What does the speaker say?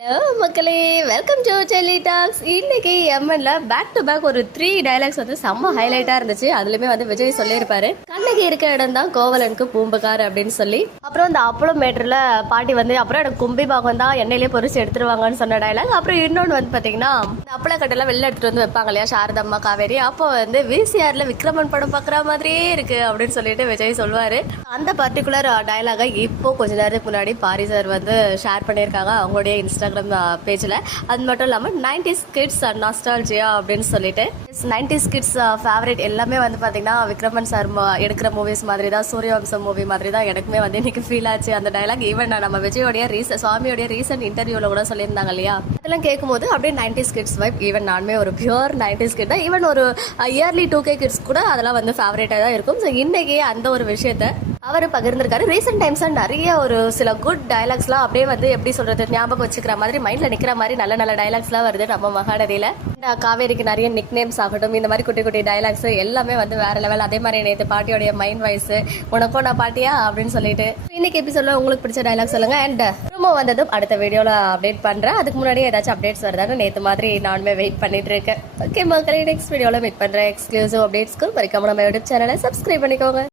Hello மக்களே, welcome to Delhi tax. இன்னைக்கு எம்என்ல back to back ஒரு 3 டைலாக்ஸ் வந்து செம்ம ஹைலைட்டா இருந்துச்சு. அதுலயுமே வந்து விஜய் சொல்லியிருப்பாரு, கண்ணகி இருக்க இடம் தான் கோவலனுக்கு பூம்புகார் அப்படின்னு சொல்லி. அப்புறம் இந்த அப்பளம் மேட்டர்ல பாட்டி வந்து அப்புறம் எனக்கு கும்பி பாகம் தான் எண்ணெயிலே பொரிச்சு எடுத்துருவாங்கன்னு சொன்ன டைலாக். அப்புறம் இன்னொன்று வந்து பாத்தீங்கன்னா, இந்த அப்பள கட்டெல்லாம் வெளில எடுத்துட்டு வந்து வைப்பாங்க இல்லையா சாரதம்மா காவேரி, அப்போ வந்து விசிஆர்ல விக்ரமன் படம் பாக்குற மாதிரியே இருக்கு அப்படின்னு சொல்லிட்டு விஜய் சொல்லுவாரு. அந்த பர்டிகுலர் டைலாக இப்போ கொஞ்ச நேரத்துக்கு முன்னாடி பாரி சார் வந்து ஷேர் பண்ணியிருக்காங்க அவங்களுடைய இன்ஸ்டாகிராம் பேஜில். அது மட்டும் இல்லாமல் 90s கிட்ஸ் நாஸ்டால்ஜியா அப்படின்னு சொல்லிட்டு 90s கிட்ஸ் ஃபேவரட் எல்லாமே வந்து பார்த்தீங்கன்னா விக்ரமன் சார் எடுக்கிற மூவிஸ் மாதிரி தான், சூரியவம்சம் மூவி மாதிரி தான் எனக்குமே வந்து இன்னைக்கு ஃபீல் ஆச்சு அந்த டைலாக். ஈவன் நம்ம விஜயோடைய சுவாமியோடைய ரீசெண்ட் இன்டர்வியூவில் கூட சொல்லியிருந்தாங்க இல்லையா, அதெல்லாம் கேட்கும்போது அப்படியே 90s கிட்ஸ் வைப். ஈவன் நானுமே ஒரு பியூர் 90s கிட் தான். ஈவன் ஒரு இயர்லி 2K கிட்ஸ் கூட அதெல்லாம் வந்து ஃபேவரட்டாக தான் இருக்கும். ஸோ இன்னைக்கு அந்த ஒரு விஷயத்த அவர் பகிர்ந்திருக்காரு. ரீசெண்ட் டைம்ஸா நிறைய ஒரு சில குட் டைலாக்ஸ்லாம் அப்படியே வந்து எப்படி சொல்றது, ஞாபகம் வச்சுக்கிற மாதிரி மைண்ட்ல நிக்கிற மாதிரி நல்ல நல்ல டைலாக்ஸ்லாம் வருது நம்ம மகாநதியில. காவேரிக்கு நிறைய நிக் நேம்ஸ் ஆகட்டும், இந்த மாதிரி குட்டி குட்டி டைலாக்ஸ் எல்லாமே வந்து வேற லெவல். அதே மாதிரி நேற்று பாட்டியோடைய மைண்ட் வாய்ஸ், உனக்கும் நான் பாட்டியா அப்படின்னு சொல்லிட்டு இன்னைக்கு எபிசோட்ல உங்களுக்கு பிடிச்ச டைலாக் சொல்லுங்க. அண்ட் ரொம்ப வந்ததும் அடுத்த வீடியோல அப்டேட் பண்றேன். அதுக்கு முன்னாடி ஏதாச்சும் அப்டேட்ஸ் வருதான்னு நேற்று மாதிரி நானுமே வெயிட் பண்ணிட்டு இருக்கேன். ஓகே மக்களே, நெக்ஸ்ட் வீடியோல மீட் பண்றேன். எக்ஸ்க்ளூசிவ் அப்டேட்ஸ்க்கு மறக்காம நம்ம யூடியூப் சேனலை சப்ஸ்கிரைப் பண்ணிக்கோங்க.